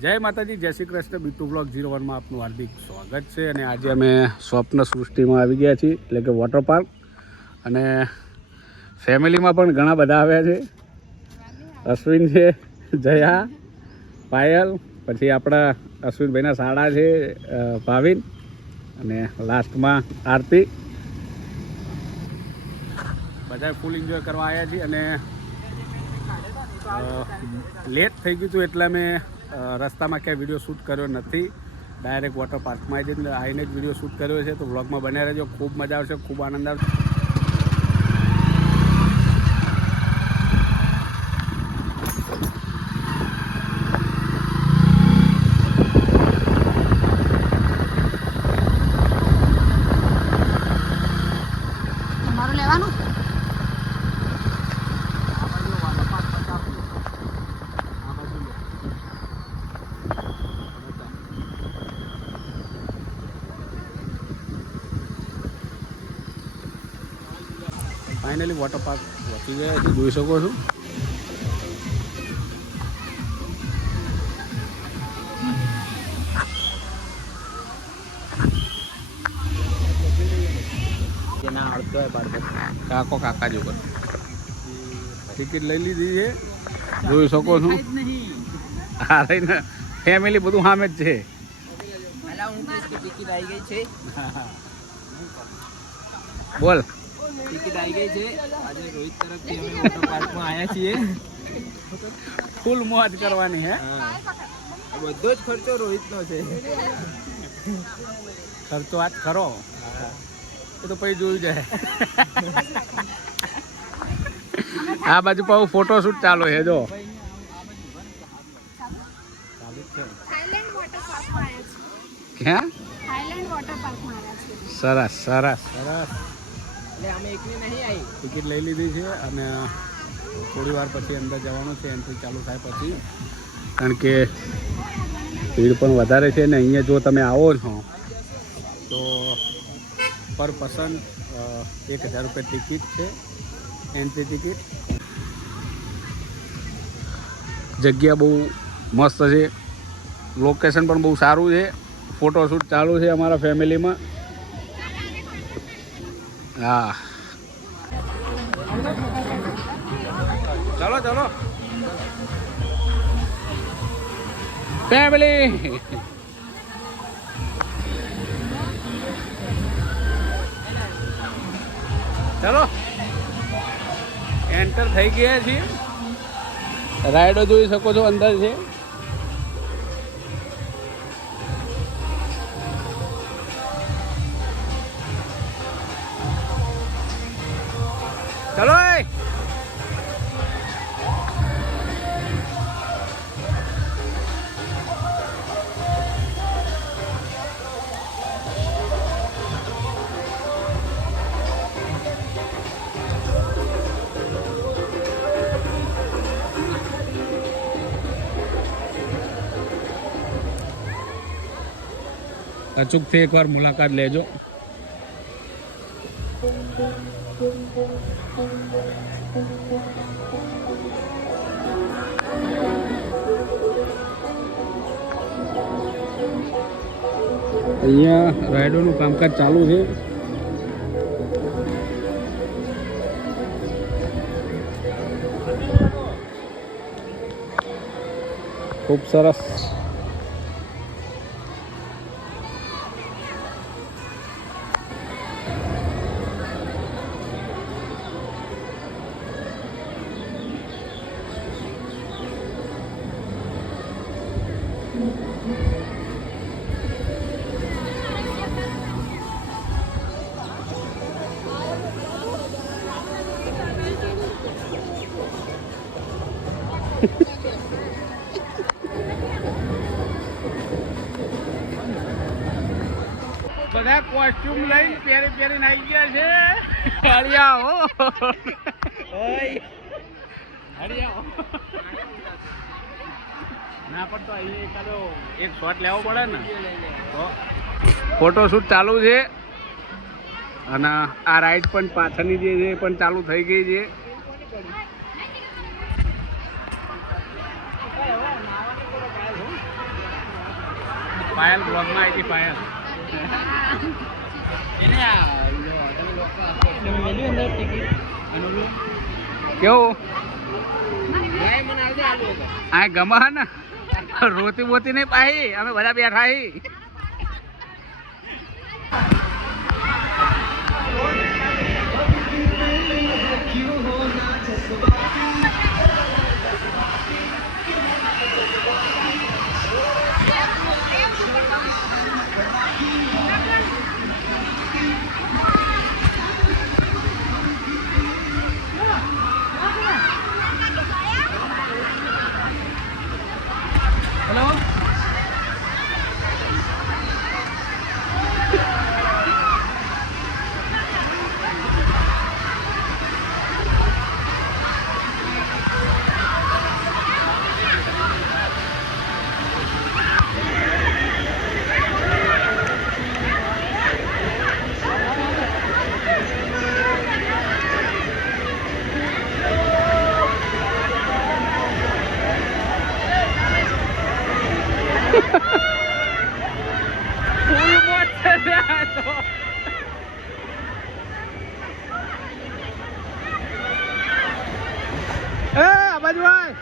જય માતાજી, જય શ્રી કૃષ્ણ. બીટુ બ્લોગ 01 માં આપનું હાર્દિક સ્વાગત છે. અને આજે અમે સ્વપ્ન સૃષ્ટિમાં આવી ગયા છીએ, એટલે કે વોટર પાર્ક. અને ફેમિલીમાં પણ ઘણા બધા આવ્યા છે. અશ્વિન છે, જયા, પાયલ, પછી આપણા અશ્વિનભાઈના શાળા છે ભાવિન, અને લાસ્ટમાં આરતી. બધા ફૂલ એન્જોય કરવા આવ્યા છીએ. અને લેટ થઈ ગયું હતું એટલે અમે રસ્તામાં ક્યાંય વિડીયો શૂટ કર્યો નથી. ડાયરેક્ટ વોટર પાર્કમાં આવી એટલે આવીને જ વિડીયો શૂટ કર્યો છે. તો વ્લોગમાં બન્યા રહેજો, ખૂબ મજા આવશે, ખૂબ આનંદ આવશે. તમારું લેવાનું ફાઇનલી વોટર પાર્ક પહોંચી ગયા છે, જોઈ શકો છો. કાકો કાકા જો ટિકિટ લઈ લીધી છે, જોઈ શકો છો. હા ને, ફેમિલી બધું સામે જ છે. ટિકિટ આવી ગઈ છે. બોલ. ટિકિટ આવી ગઈ છે. આજે રોહિત તરફથી અમે વોટર પાર્કમાં આવ્યા છીએ. ફૂલ મોજ કરવાની હે. બધો જ ખર્ચો રોહિતનો છે. ખર્ચો આજ ખરો, એ તો પછી જોયું જાય. આ બાજુ પાછું ફોટોશૂટ ચાલુ છે, જો. થાઈલેન્ડ વોટર પાર્કમાં આવ્યા છે. ક્યાં? થાઈલેન્ડ વોટર પાર્કમાં આવ્યા છે. સરસ સરસ સરસ. એટલે અમે એકલી નહીં આવી. ટિકિટ લઈ લીધી છે અને થોડી વાર પછી અંદર જવાનું છે. એન્ટ્રી ચાલુ થાય પછી, કારણ કે ભીડ પણ વધારે છે. ને અહીંયા જો તમે આવો છો તો પર પર્સન 1000 રૂપિયા ટિકિટ છે, એન્ટ્રી ટિકિટ. જગ્યા બહુ મસ્ત છે, લોકેશન પણ બહુ સારું છે. ફોટોશૂટ ચાલુ છે અમારા ફેમિલીમાં. હા, ચલો ચલો ફેમિલી. ચલો એન્ટર થઈ ગયા છીએ. રાઈડો જોઈ શકો છો, અંદર છે. ચલો અચૂકથી એકવાર મુલાકાત લેજો. અહીંયા રાઇડોનું કામકાજ ચાલુ છે. ખૂબ સરસ. બધા કોસ્ટ્યુમ લઈને પહેરી પહેરીને આવી ગયા છે. હરિયા હો, હરિયા ના પણ તો અહીં એકાદો એક શોટ લેવો પડે ને. તો ફોટોશૂટ ચાલુ છે. અને આ રાઈડ પણ પાછળની જે છે એ પણ ચાલુ થઈ ગઈ છે. પાયલ બ્લોગમાં આવી હતી પાયલ. એને આ તમે લોકો તમે મેલ્યું અંદર ટિકિટ અનુભવ કેવું ભાઈ મને આવજે આલુ હતો આ ગમે હે ને રોતી બોતી નહીં પાહી અમે બધા બેઠા હી. હેલો ફૂલ મોટ છે આ તો. એ આ બાજુ આય.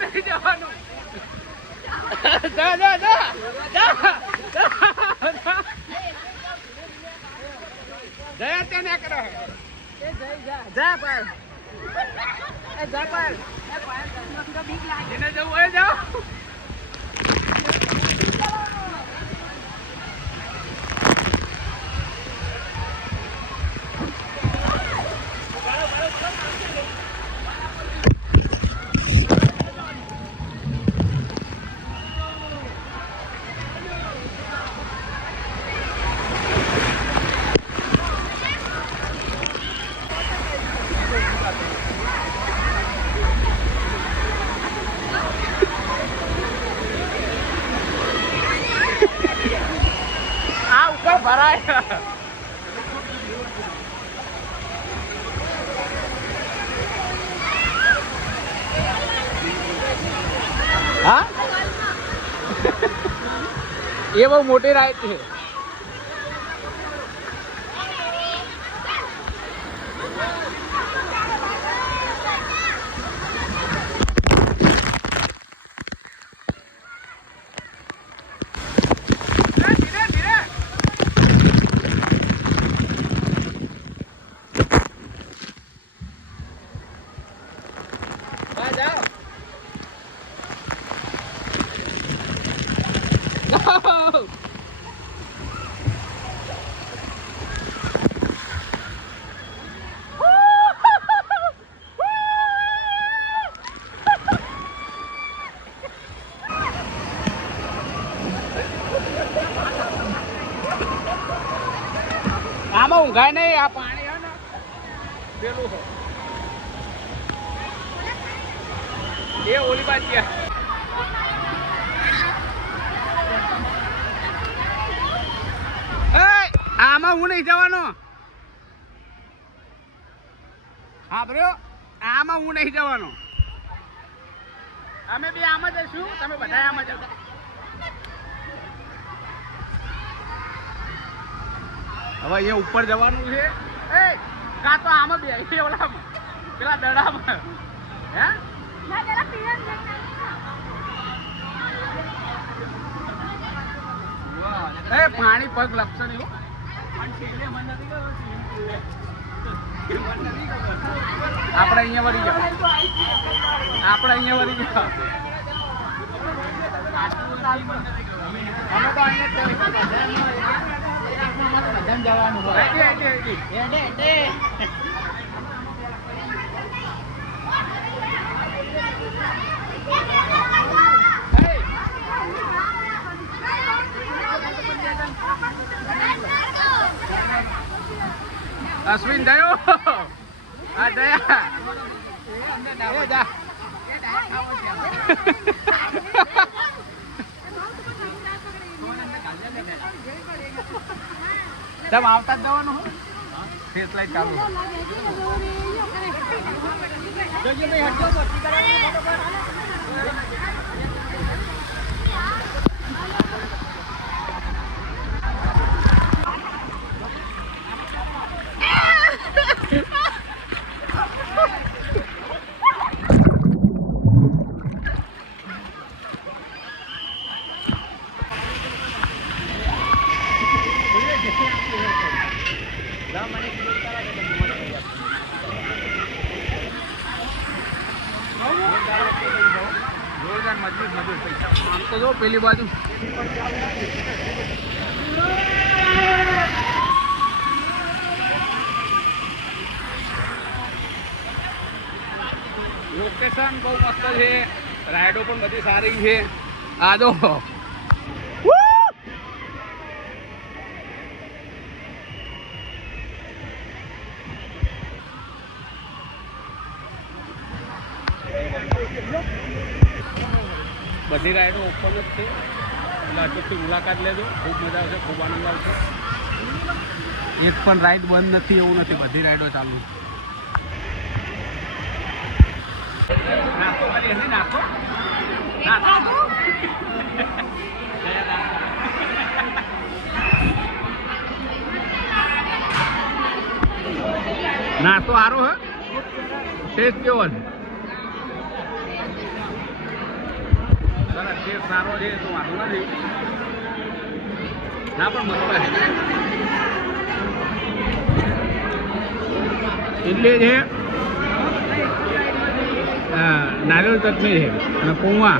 નહીં જવાનું. જા જા જા જા જયા તે ના કરો. જા પાયલ. એ જા પાયલ. જેને જવું હોય જાઓ. આ ઉપર ભરાય. હા એ બહુ મોટી રાઈડ છે. આમાં ઊંઘાય નહીં. આ પાણી હે ને પેલું એ ઓલી બાજુ આમાં હું નહીં જવાનો. હા બરો આમાં હું નહીં જવાનો. અમે બે આમાં જઈશું. તમે બધા આમાં જાઓ. હવે અહીંયા ઉપર જવાનું છે. એ કાં તો આમાં બે ઓલામાં પેલા દડામાં હે એ પાણી પગ લપશે નહીં. આપણે અહીંયા વળી જાઓ. આપણે અહીંયા વળી જાઓ. અમે તો અહીંયા જવાનું હોય. એ જા તમ આવતા જ જવાનું હો ફેસ લાઈટ ચાલુ જોરદાર મજબૂત પૈસા આમ તો જો પેલી બાજુ લોકેશન બહુ મસ્ત છે રાઈડો પણ બધી સારી છે આ જો બધી રાઈડો ઓપન જ છે એટલે અચૂકથી મુલાકાત લેજો ખૂબ મજા આવશે ખૂબ આનંદ આવશે એક પણ રાઈડ બંધ નથી એવું નથી બધી રાઈડો ચાલુ નાસ્તો કરી હશે નાસ્તો નાસ્તો સારો હે ટેસ્ટ કેવો છે ટેસ્ટ સારો છે તો વાંધો નથી ના પણ મસ્ત છે એટલે છે નારિયેળ ચટણી છે અને પૌવા